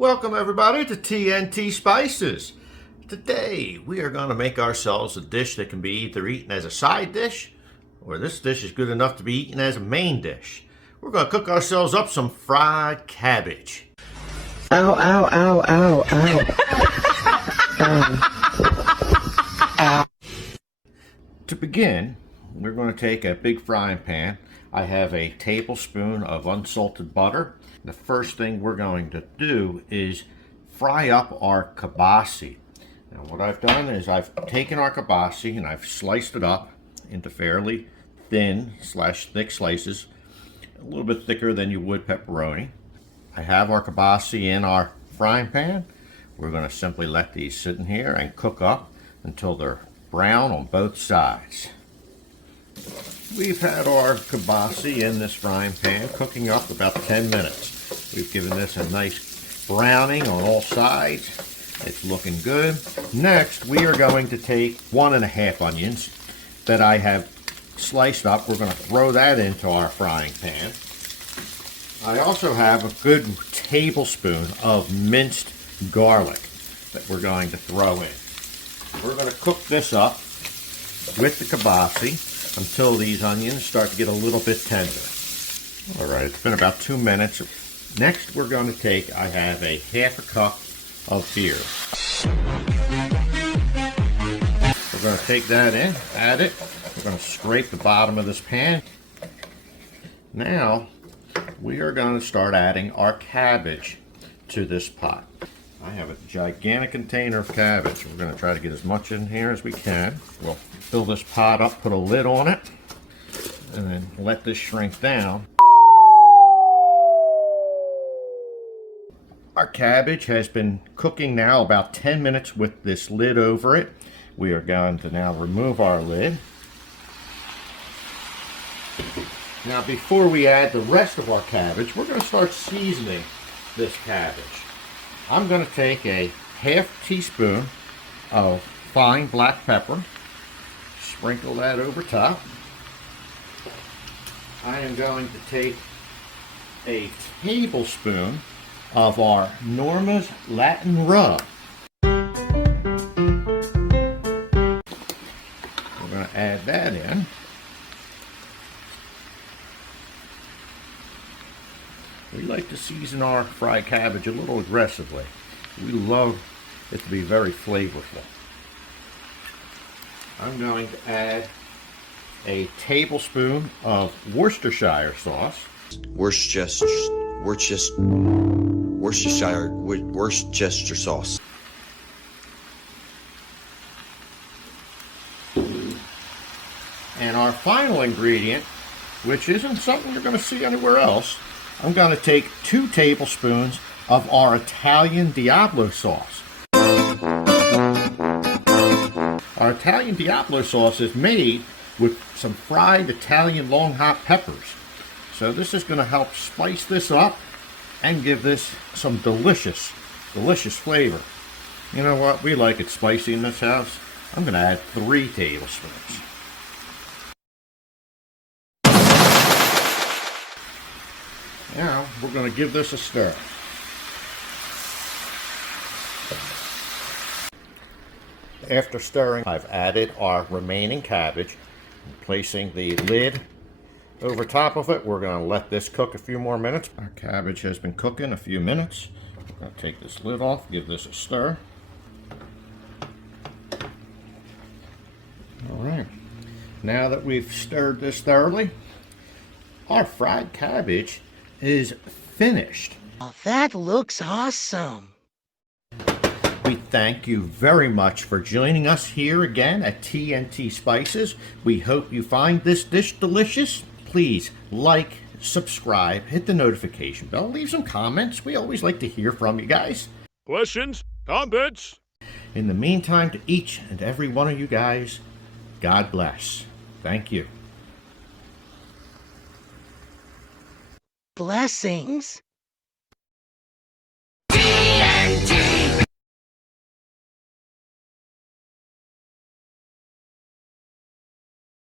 Welcome everybody to Tntspices. Today we are going to make ourselves a dish that can be either eaten as a side dish or this dish is good enough to be eaten as a main dish. We're going to cook ourselves up some fried cabbage. Ow, ow, ow, ow, ow. Ow. To begin, we're going to take a big frying pan. I have a tablespoon of unsalted butter. The first thing we're going to do is fry up our kielbasa. Now what I've done is I've taken our kielbasa and I've sliced it up into fairly thin / thick slices, a little bit thicker than you would pepperoni. I have our kielbasa in our frying pan. We're going to simply let these sit in here and cook up until they're brown on both sides. We've had our kielbasa in this frying pan cooking up about 10 minutes. We've given this a nice browning on all sides. It's looking good. Next, we are going to take 1½ onions that I have sliced up. We're going to throw that into our frying pan. I also have a good tablespoon of minced garlic that we're going to throw in. We're going to cook this up with the kielbasa until these onions start to get a little bit tender. All right, it's been about 2 minutes. Next, we're going to take, I have a ½ cup of beer. We're going to take that in, add it. We're going to scrape the bottom of this pan. Now, we are going to start adding our cabbage to this pot. I have a gigantic container of cabbage. We're going to try to get as much in here as we can. We'll fill this pot up, put a lid on it, and then let this shrink down. Our cabbage has been cooking now about 10 minutes with this lid over it. We are going to now remove our lid. Now before we add the rest of our cabbage, we're going to start seasoning this cabbage. I'm going to take a ½ teaspoon of fine black pepper, sprinkle that over top. I am going to take a tablespoon of our Norma's Latin rub. We're going to add that in. We like to season our fried cabbage a little aggressively. We love it to be very flavorful. I'm going to add a tablespoon of Worcestershire sauce. Worcestershire sauce. And our final ingredient, which isn't something you're going to see anywhere else, I'm going to take 2 tablespoons of our Italian Diablo Sauce. Our Italian Diablo Sauce is made with some fried Italian long hot peppers. So this is going to help spice this up and give this some delicious flavor. You know what? We like it spicy in this house. I'm going to add 3 tablespoons. Now, we're going to give this a stir. After stirring, I've added our remaining cabbage. Placing the lid over top of it, we're going to let this cook a few more minutes. Our cabbage has been cooking a few minutes. I'm going to take this lid off, give this a stir. All right. Now that we've stirred this thoroughly, our fried cabbage is finished. Oh, that looks awesome. We thank you very much for joining us here again at Tntspices. We hope you find this dish delicious. Please like, subscribe, hit the notification bell, leave some comments. We always like to hear from you guys. Questions? Comments? In the meantime, to each and every one of you guys, God bless. Thank you. Blessings.